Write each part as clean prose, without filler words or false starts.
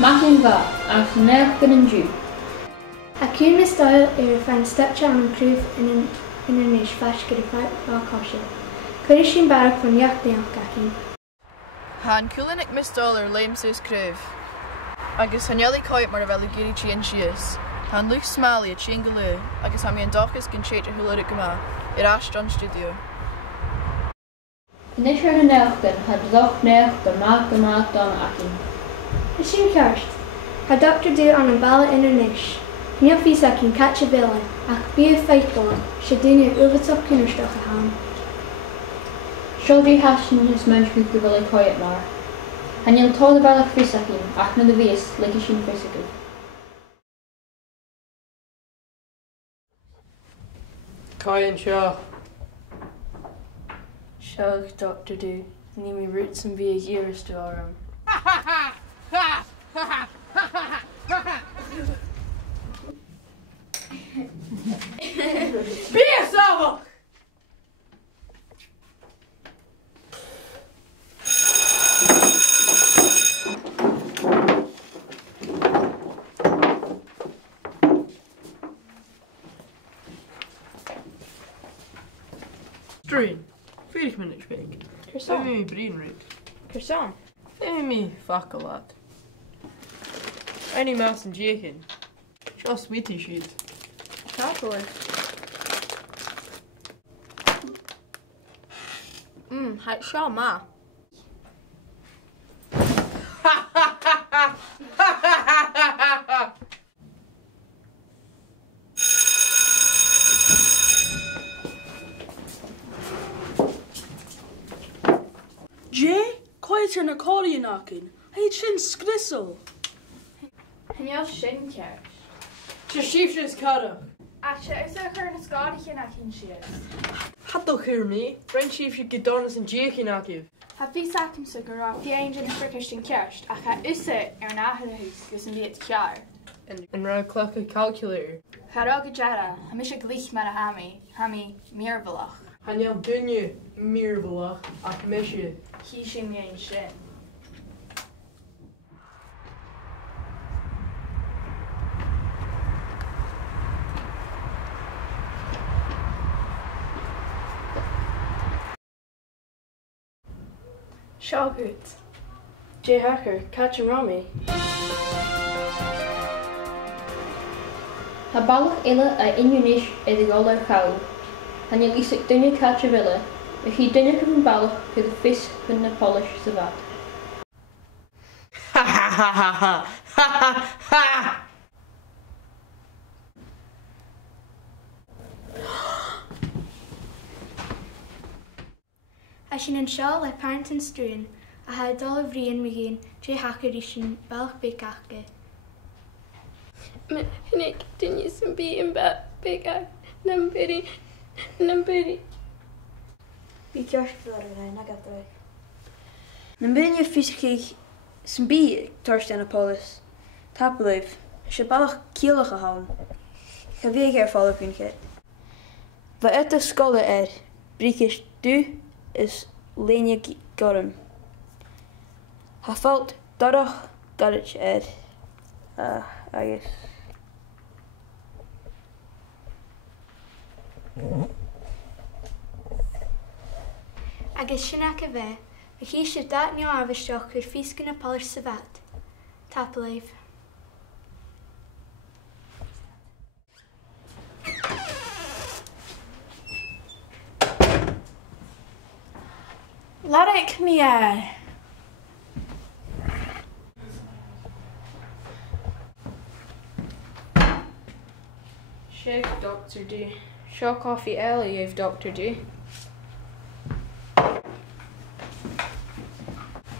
Machin bha, ach neach gan an Dubh. A cún na stáil ar fan stepte an cruúh in an is feis go fá cosisiil. Cuir sin barach fan neachtaíach gacin. Han cúlainnic misdal ar léimsús cruúh. Agus hannealaí coit mar a bhealú géirí tíon sios. Han luch smálaí a tíon galú, agus ha mi an dochas gan tréit a thuúlaire go má, ar ast an stúdio. Nis ar na neachtan, had loch neach go maach don acin. Is sin ceart. Ha Dr. Dubh an balla in an is. Níl fís cin catse bile ach bí feitgáin sé duine uvatach cúnarsteach a ham. Siodrí hasin his menschú go bhfuil coit mar. Hanneal tóda bhealach fís acin, ach na bhíos leigi sin fysical. Cain seo. Seach Dr. Dubh, ní mi roots an bhí a dhéras do áram. Bí sábach! Strín, 40 minutes week. Cyrsan. Femi mi brin ryd. Cyrsan. Femi mi fuck a lot. Any mouse and jakin. Sure sweetie shit. Catholic. Had seo ma. Jay, quiet an accordion knocking. Hey, chin scrissel. Hanneal sin ceart. Sure sheepshan's cara. Acha, is a chur na scádacha na cin siad. Haddo chyr me. Brent sheep should get donuts and jakin akiv. Ha bhí sacm sa go rá fiain na fricist ceist a cha usa ar náthús gus an bhíad cear. And round clock a calculator. Chará go deara, ha mis a glích mar a hami míorbalach. Hanel dunje mirvelach ach mesje. Hí sin méon sin. Seo gut. Jay Hacker, catch an Rami. Ha ballach ile a inúnis I the gáil ar chail. Hanneal ísach duine catse bile, a chi duine go an ballach go the fis chun na polish sa bhat. Ha ha ha ha ha ha ha! A sin an seo le parent an strúin a ha dul a bhríon mi géin Jay Hacker í sin ballach beicachge. Hinnig duine san bí an beicach Inbhir. Bhí ceart bhar a na gata. Na mbinne fysiciach san bí thuirste na polis. Tapalaibh, sé ballach cíalach a hán. Cha bhíag ar fála gúnche. Ba ut a scola bríchas dú is léine gorum. Ha fáilt dorach garit agus. Agus sinna a bheith, a chi si dat neo afisteach chuir fís go na polish sa bhat. Tapalaibh. Laraic mi Shake Dr. D. Seo coffee early of Dr. D.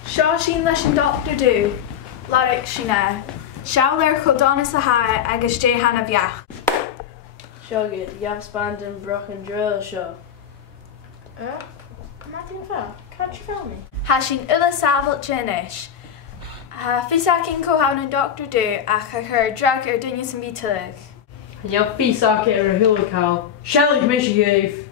Seo sin leis an Dr. Dubh, Laraic sinna. Seall ar chodánas a ha agus Jay hana bheach. Seo good, gab spand an broch an drill seo. Martin fel, can't you film me? Ha sin ula safalt jinis. Ha fisacin cohawn an Dr. Dubh a cha chur drag ar duine san bí tuig. Hanel pisach ar a hulacal. Shelly Michigan.